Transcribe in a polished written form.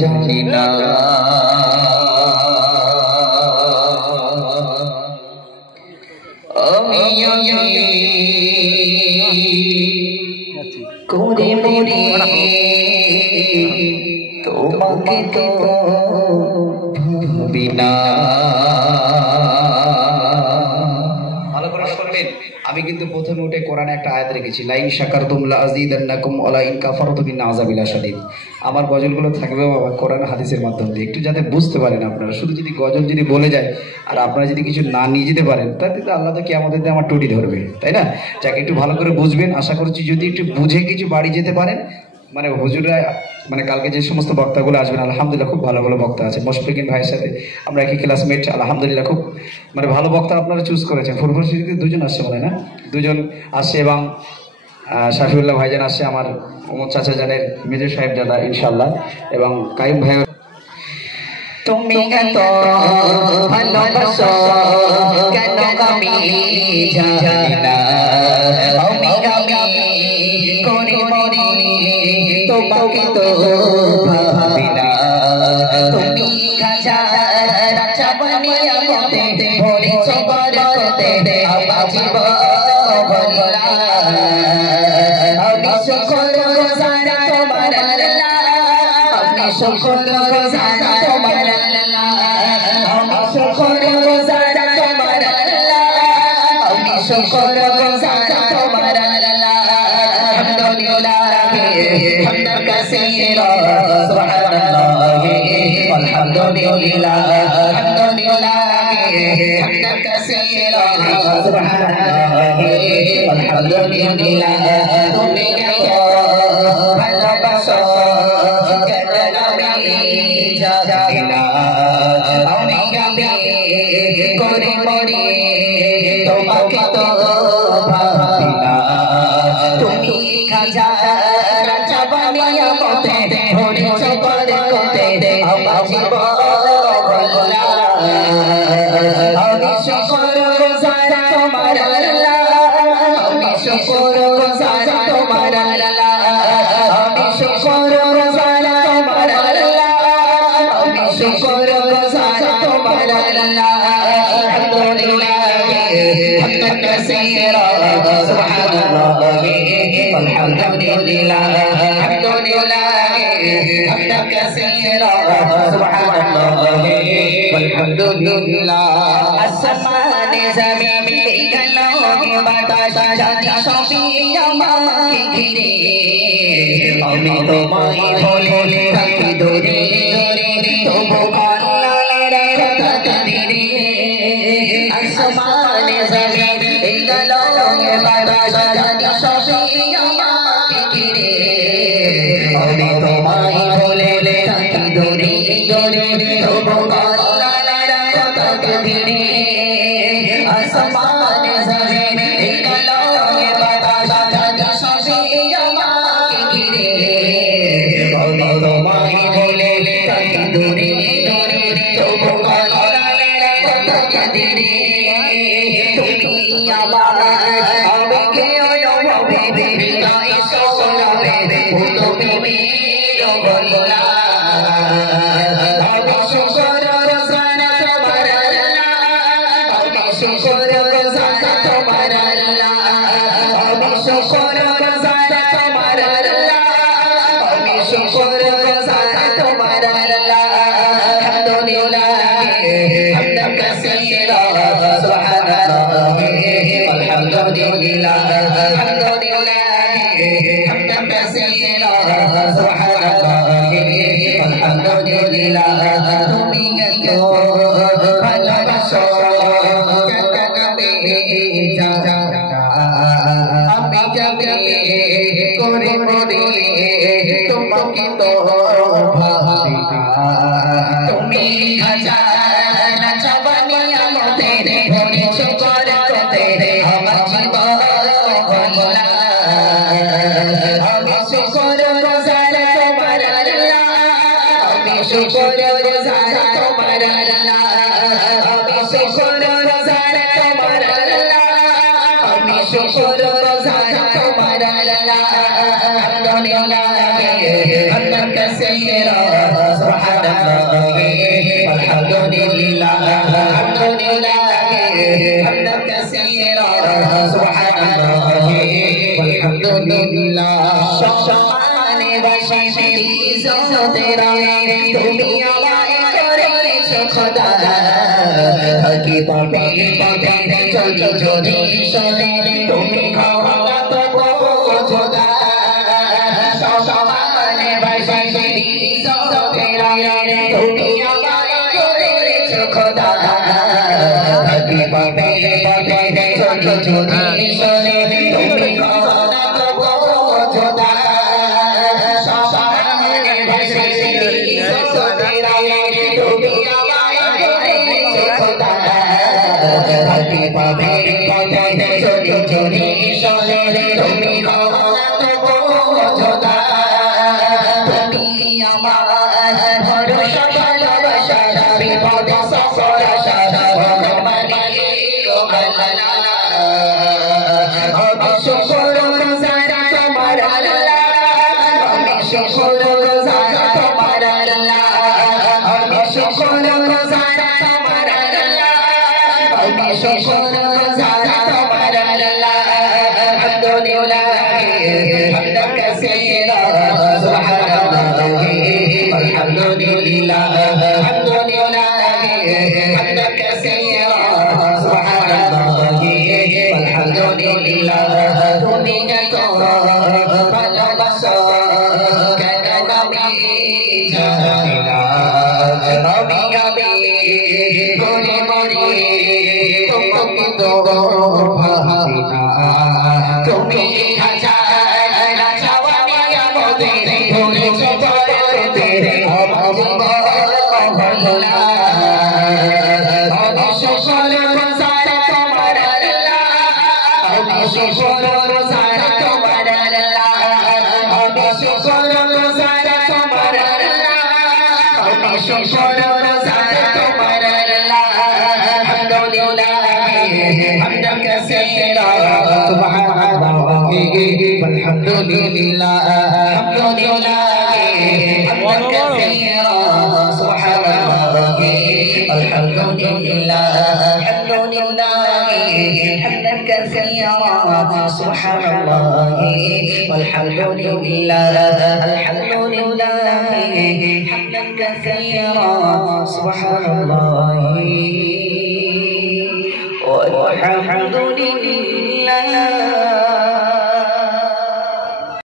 জানি না আমি করে মরে তোমাকে তো ভাবি না। ভালো করে শুনবেন, আমি কিন্তু প্রথমে উঠে কোরআনে একটা আয়াত রেখেছি, লাইন শাকারতুম লাযীদান্নাকুম ওয়া লাইন কাফারতুম ইন্না আযাবি লাশাদীদ। আমার গজলগুলো থাকবে বাবা কোরআন হাদিসের মাধ্যম দিয়ে, একটু যাতে বুঝতে পারেন আপনারা। শুধু যদি গজল যদি বলে যায় আর আপনারা যদি কিছু না নিয়ে যেতে পারেন, তাহলে তো আল্লাহ তো কিয়ামতের দিনে আমার টুটি ধরবে, তাই না? যাকে একটু ভালো করে বুঝবেন, আশা করছি যদি একটু বুঝে কিছু বাড়ি যেতে পারেন। মানে হুজুররা মানে কালকে যে সমস্ত বক্তাগুলো আসবেন আলহামদুলিল্লাহ খুব ভালো ভালো বক্তা আছে। মুশফিকিন ভাইয়ের সাথে আমরা একই ক্লাসমেট, আলহামদুলিল্লাহ খুব মানে ভালো বক্তা আপনারা চুজ করেছেন। ফুটবল সিটিতে দুজন আসছে মনে হয় না, দুজন আসছে এবং শাফিউল্লাহ ভাইজান আসছে, আমার ওমর চাচা জানের মেজর সাহেব দাদা ইনশাআল্লাহ, এবং কাইম ভাই। তুমি এত ভালোবাসো কেন আমি জানি না, আমি করে মরি তোমাকে তো ভাবি না। তুমি হাজার চাবনি আমাতে ভরেছ বরকতে আমার জীবন ভরা। আমি শুকরগুজার তোমার আল্লাহ, আমি শুকরগুজার তোমার আল্লাহ, আমি শুকরগুজার তোমার আল্লাহ, আমি শুকরগুজার তোমার আল্লাহ। আলহামদুলিল্লাহ হামদান কাসীরা সুবহানাল্লাহ আলহামদুলিল্লাহ আলহামদুলিল্লাহ হামদান কাসীরা সুবহানাল্লাহ আলহামদুলিল্লাহ। তুমি ভালোবাসো কেন আমি জানি না, আমি করে মরি তোমাকে তো ভাবি না। তুমি হাজার চাবনি আমাতে ভরেছ বরকতে আমার জীবন ভরা। আমি শুকরগুজার তোমার আল্লাহ, আমি শুকরগুজার তোমার আল্লাহ, আমি শুকরগুজার তোমার আল্লাহ, আমি শুকরগুজার তোমার আল্লাহ। আলহামদুলিল্লাহ হামদান কাসীরা সুবহানাল্লাহ আলহামদুলিল্লাহ আলহামদুলিল্লাহ হামদান কাসীরা সুবহানাল্লাহ আলহামদুলিল্লাহ। আসমানে জমিনে গেলো বাতাস জানি সবই আমাকে ঘিরে, আমি তোমায় বলে থাকি দূরে দূরে তবু আল্লাহর কথা ধীরে। আসমানে জমিনে গেলো বাতাস জানি সবই আমাকে ঘিরে, আমি তোমায় বলে থাকি দূরে দূরে তবু আল্লাহর কথা ধীরে। আসমানে জমিনে গেলো বাতাস জানি সবই আমাকে ঘিরে, আমি তোমায় বলে থাকি দূরে দূরে তবু আল্লাহর কথা ধীরে। তুমি আমার আমাকে অনুভবে বিদায় সোনাবে ভূত প্রেমের বললা। আমি শুকরগুজার তোমার আল্লাহ, আমি শুকরগুজার তোমার আল্লাহ, আমি শুকরগুজার তোমার আল্লাহ, আমি শুকরগুজার তোমার আল্লাহ। আলহামদুলিল্লাহ হামদান কাসীরা সুবহানাল্লাহ আলহামদুলিল্লাহ আলহামদুলিল্লাহ হামদান কাসীরা সুবহানাল্লাহ আলহামদুলিল্লাহ। তুমি এত ভালোবাসো কেন আমি জানি না, আমি করে মরি তোমাকে তো ভাবি না। তুমি হাজার চাবনি আমাতে ভরেছ বরকতে আমার জীবন ভরা। আমি শুকরগুজার তোমার আল্লাহ, আমি শুকরগুজার তোমার আল্লাহ, আমি শুকরগুজার তোমার আল্লাহ, আমি শুকরগুজার তোমার আল্লাহ। আলহামদুলিল্লাহ হামদান কাসীরা كثيرا سبحان الله والحمد لله الحمد لله حمدا كثيرا سبحان الله والحمد لله شان بشری ذات را তুমি আমায় করেছো খোদা কি পাপে পাপে চলি চলি চলে তুমি খাওয়া তো খোদা সমানে বশরি ذات را তুমি আমায় করেছো খোদা কি পাপে পাপে চলি চলি চলে তুমি খাওয়া তো খোদা سبحان الله والحمد لله الحمد لله حمدا كثيرا سبحان الله والحمد لله